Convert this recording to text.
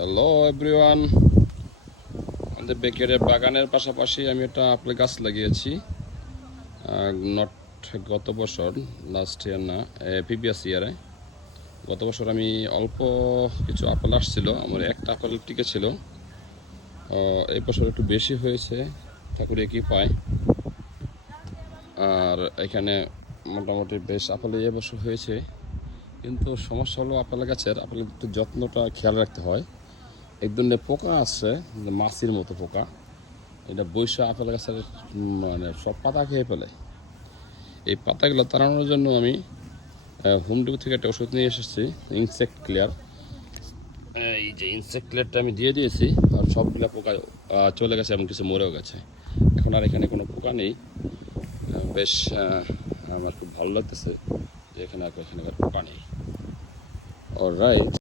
Hello everyone, আমাদের বেকারের বাগানের পাশাপাশি আমি একটা আপেল গাছ লাগিয়েছি। নট গত বছর, লাস্ট ইয়ার না, প্রিভিয়াস ইয়ারে। গত বছর আমি অল্প কিছু আপেল আসছিল, আমার একটা আপেল টিকে ছিল। এই বছর একটু বেশি হয়েছে, ঠাকুর একই পায়। আর এখানে মোটামুটি বেশ আপেল এই বছর হয়েছে, কিন্তু সমস্যা হলো আপেল গাছের একটু যত্নটা খেয়াল রাখতে হয়। এক ধরনের পোকা আছে, মাছির মতো পোকা। এটা বৈশা আপেল গাছের মানে সব পাতা খেয়ে ফেলে। এই পাতাগুলো তাড়ানোর জন্য আমি হোম ডিপো থেকে একটা ওষুধ নিয়ে এসেছি, ইনসেক্ট ক্লিয়ার। এই যে ইনসেক্ট ক্লিয়ারটা আমি দিয়ে দিয়েছি, আর সবগুলো পোকা চলে গেছে এবং কিছু মরেও গেছে। এখন আর এখানে কোনো পোকা নেই। বেশ আমার খুব ভালো লাগতেছে যে এখানে আর পোকা নেই। অলরাইট।